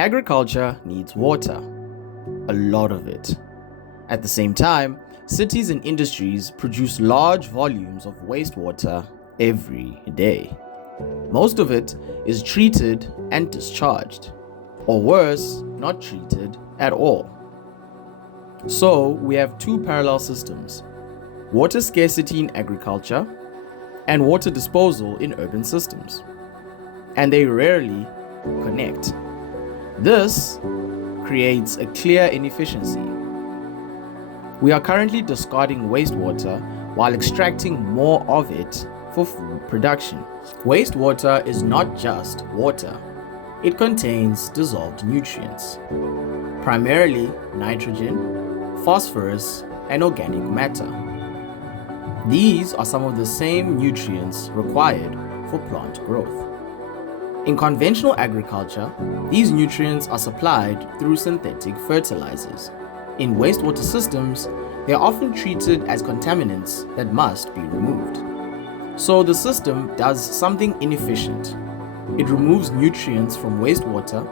Agriculture needs water, a lot of it. At the same time, cities and industries produce large volumes of wastewater every day. Most of it is treated and discharged, or worse, not treated at all. So we have two parallel systems: water scarcity in agriculture and water disposal in urban systems. And they rarely connect. This creates a clear inefficiency. We are currently discarding wastewater while extracting more of it for food production. Wastewater is not just water. It contains dissolved nutrients, primarily nitrogen, phosphorus, and organic matter. These are some of the same nutrients required for plant growth. In conventional agriculture, these nutrients are supplied through synthetic fertilizers. In wastewater systems, they are often treated as contaminants that must be removed. So the system does something inefficient. It removes nutrients from wastewater,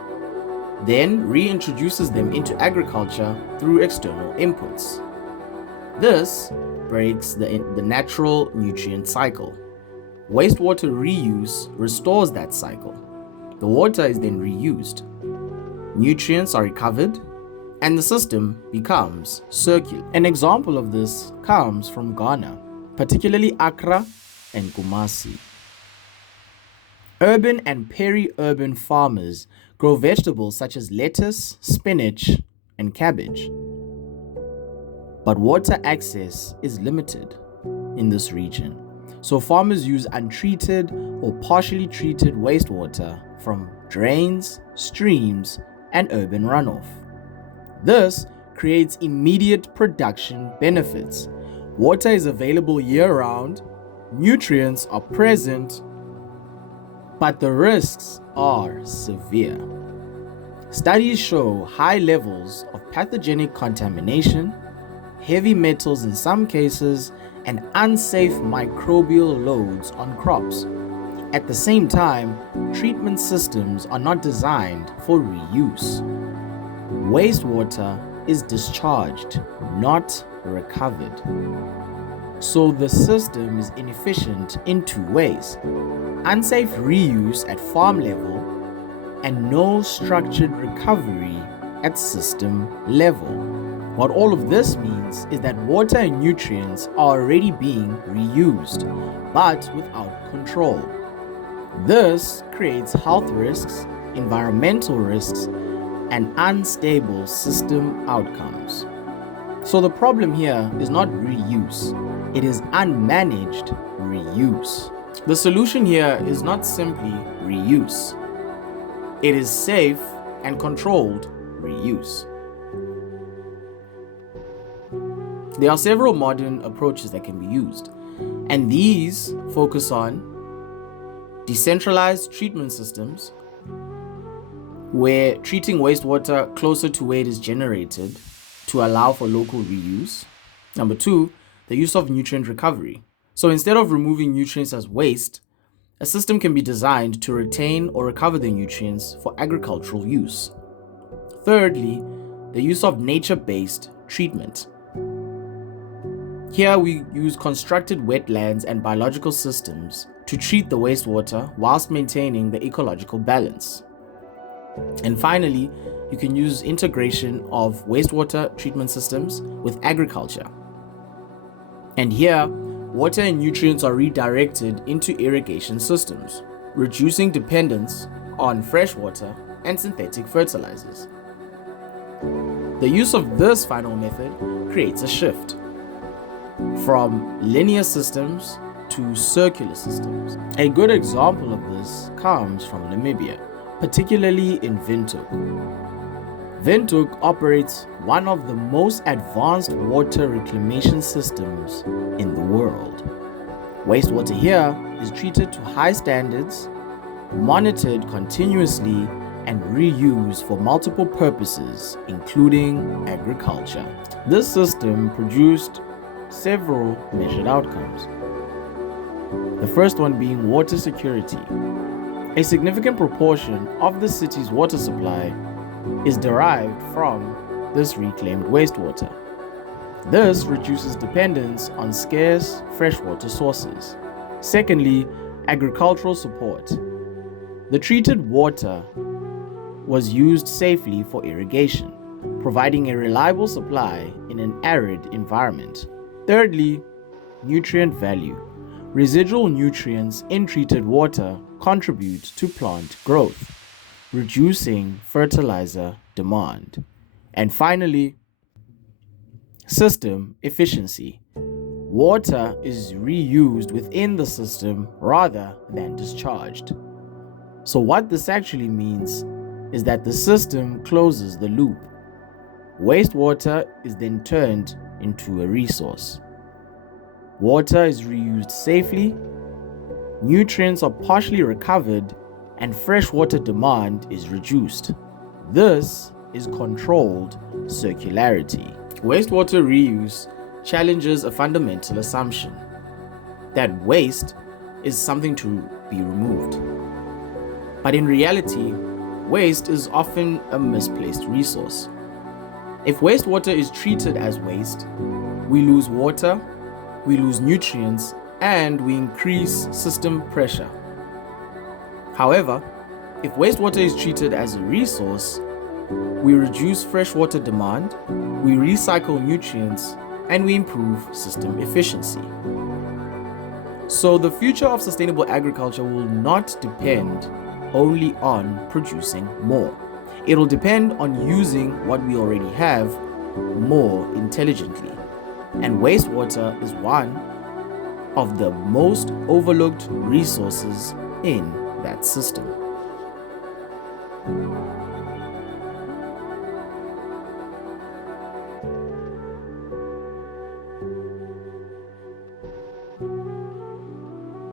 then reintroduces them into agriculture through external inputs. This breaks the natural nutrient cycle. Wastewater reuse restores that cycle. The water is then reused. Nutrients are recovered, and the system becomes circular. An example of this comes from Ghana, particularly Accra and Kumasi. Urban and peri-urban farmers grow vegetables such as lettuce, spinach, and cabbage. But water access is limited in this region. So farmers use untreated or partially treated wastewater from drains, streams, and urban runoff. This creates immediate production benefits. Water is available year-round, nutrients are present, but the risks are severe. Studies show high levels of pathogenic contamination, heavy metals in some cases, and unsafe microbial loads on crops. At the same time, treatment systems are not designed for reuse. Wastewater is discharged, not recovered. So the system is inefficient in two ways: unsafe reuse at farm level and no structured recovery at system level. What all of this means is that water and nutrients are already being reused, but without control. This creates health risks, environmental risks, and unstable system outcomes. So the problem here is not reuse, it is unmanaged reuse. The solution here is not simply reuse, it is safe and controlled reuse. There are several modern approaches that can be used, and these focus on decentralized treatment systems, where treating wastewater closer to where it is generated to allow for local reuse. Number two, the use of nutrient recovery. So instead of removing nutrients as waste, a system can be designed to retain or recover the nutrients for agricultural use. Thirdly, the use of nature-based treatment. Here we use constructed wetlands and biological systems to treat the wastewater whilst maintaining the ecological balance. And finally, you can use integration of wastewater treatment systems with agriculture. And here, water and nutrients are redirected into irrigation systems, reducing dependence on fresh water and synthetic fertilizers. The use of this final method creates a shift from linear systems to circular systems. A good example of this comes from Namibia, particularly in Windhoek. Windhoek operates one of the most advanced water reclamation systems in the world. Wastewater here is treated to high standards, monitored continuously, and reused for multiple purposes, including agriculture. This system produced several measured outcomes. The first one being water security. A significant proportion of the city's water supply is derived from this reclaimed wastewater. This reduces dependence on scarce freshwater sources. Secondly, agricultural support. The treated water was used safely for irrigation, providing a reliable supply in an arid environment. Thirdly, nutrient value. Residual nutrients in treated water contribute to plant growth, reducing fertilizer demand. And finally, system efficiency. Water is reused within the system rather than discharged. So what this actually means is that the system closes the loop. Wastewater is then turned into a resource. Water is reused safely, nutrients are partially recovered, and freshwater demand is reduced. This is controlled circularity. Wastewater reuse challenges a fundamental assumption that waste is something to be removed. But in reality, waste is often a misplaced resource. If wastewater is treated as waste, we lose water, we lose nutrients, and we increase system pressure. However, if wastewater is treated as a resource, we reduce freshwater demand, we recycle nutrients, and we improve system efficiency. So the future of sustainable agriculture will not depend only on producing more. It will depend on using what we already have more intelligently. And wastewater is one of the most overlooked resources in that system.